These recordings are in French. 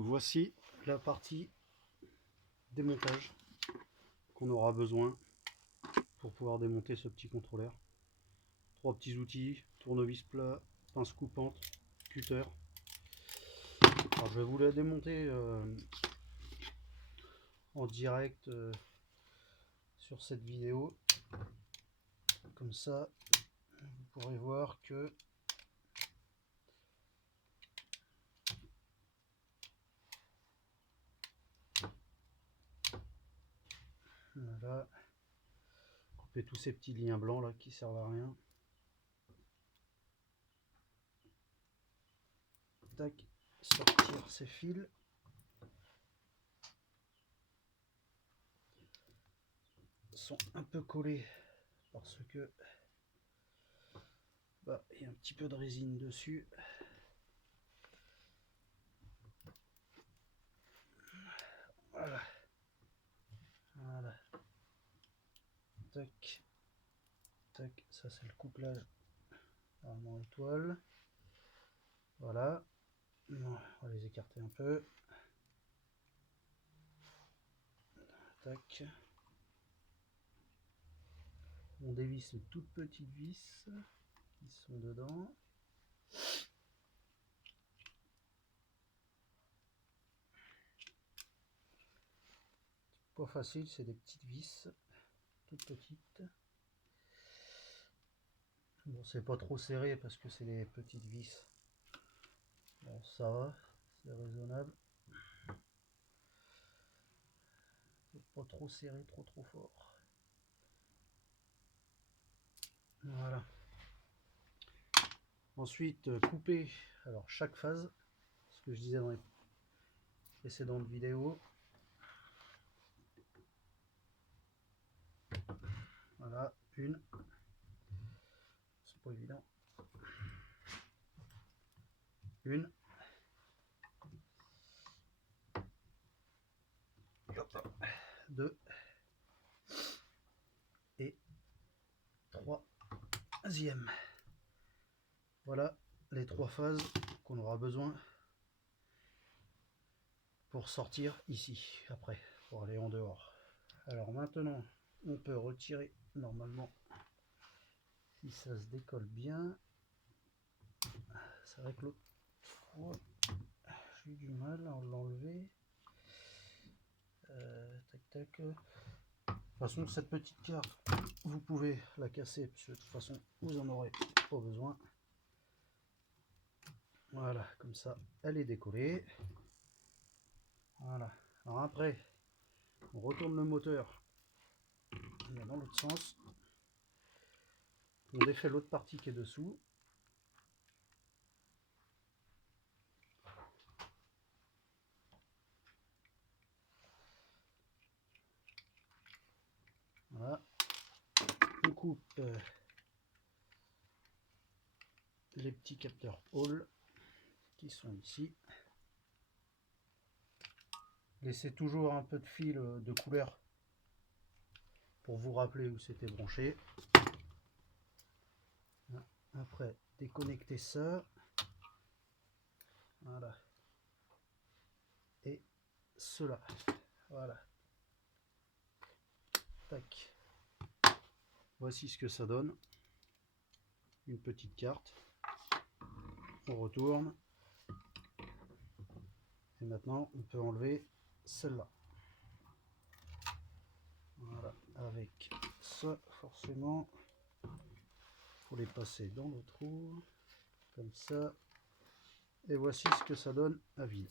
Voici la partie démontage qu'on aura besoin pour pouvoir démonter ce petit contrôleur. Trois petits outils: tournevis plat, pince coupante, cutter. Alors je vais vous la démonter en direct sur cette vidéo, comme ça vous pourrez voir que voilà, couper tous ces petits liens blancs là qui servent à rien. Tac, sortir ces fils. Sont un peu collés parce que il y a un petit peu de résine dessus. Voilà. Voilà. Tac. Tac. Ça c'est le couplage en étoile. Voilà. On va les écarter un peu. Tac. On dévisse les toutes petites vis qui sont dedans. Pas facile, c'est des petites vis toutes petites. Bon, c'est pas trop serré parce que c'est des petites vis. Bon, ça va, c'est raisonnable. C'est pas trop serré, trop fort. Voilà. Ensuite, couper alors chaque phase, ce que je disais dans les précédentes vidéos. Voilà, une. C'est pas évident. Une. Deux. Et troisième. Voilà les trois phases qu'on aura besoin pour sortir ici, après, pour aller en dehors. Alors maintenant, on peut retirer normalement, si ça se décolle bien. C'est vrai que l'autre fois, j'ai eu du mal à l'enlever. Tac tac. De toute façon, cette petite carte, vous pouvez la casser, parce que de toute façon, vous en aurez pas besoin. Voilà, comme ça, elle est décollée. Voilà. Alors après, on retourne le moteur dans l'autre sens. On défait l'autre partie qui est dessous. Voilà. On coupe les petits capteurs Hall qui sont ici. Laissez toujours un peu de fil de couleur pour vous rappeler où c'était branché. Après, déconnectez ça. Voilà. Et cela. Voilà. Tac. Voici ce que ça donne. Une petite carte. On retourne. Et maintenant, on peut enlever celle-là. Voilà. Avec ça, forcément, faut les passer dans le trou. Comme ça. Et voici ce que ça donne à vide.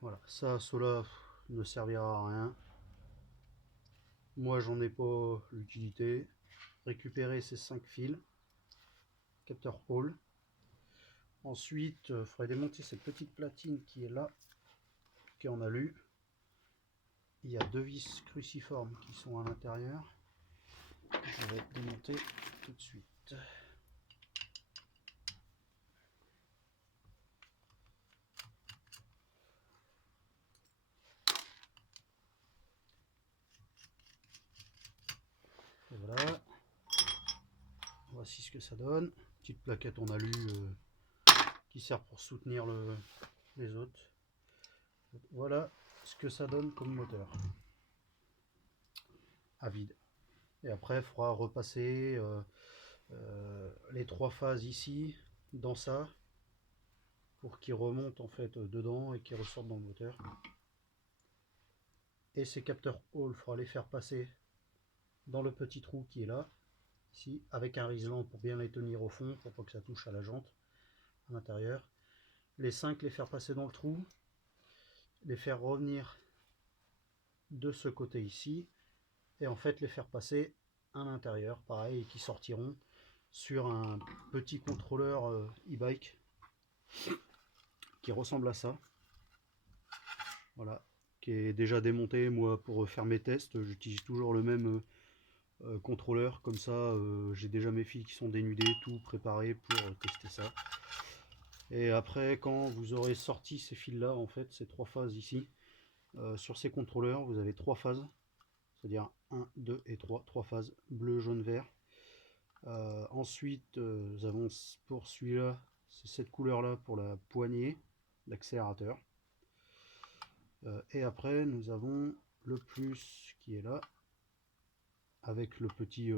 Voilà. Ça, cela ne servira à rien. Moi, j'en ai pas l'utilité. Récupérer ces 5 fils. Capteur Hall. Ensuite, il faudrait démonter cette petite platine qui est là, qui est en alu. Il y a deux vis cruciformes qui sont à l'intérieur. Je vais démonter tout de suite. Et voilà. Voici ce que ça donne. Petite plaquette en alu qui sert pour soutenir les autres. Voilà ce que ça donne comme moteur à vide. Et après, il faudra repasser les 3 phases ici dans ça pour qu'ils remontent en fait dedans et qu'ils ressortent dans le moteur. Et ces capteurs Hall, il faudra les faire passer dans le petit trou qui est là, ici, avec un riselant pour bien les tenir au fond, pour pas que ça touche à la jante à l'intérieur. Les 5 les faire passer dans le trou, les faire revenir de ce côté ici, et en fait les faire passer à l'intérieur, pareil, et qui sortiront sur un petit contrôleur e-bike qui ressemble à ça. Voilà, qui est déjà démonté. Moi, pour faire mes tests, j'utilise toujours le même contrôleur, comme ça j'ai déjà mes fils qui sont dénudés, tout préparé pour tester ça. Et après, quand vous aurez sorti ces fils là, en fait ces 3 phases ici, sur ces contrôleurs vous avez 3 phases, c'est à dire 1, 2 et 3 phases, bleu, jaune, vert. Ensuite nous avons pour celui-là, c'est cette couleur là pour la poignée d'accélérateur. Et après nous avons le plus qui est là, avec le petit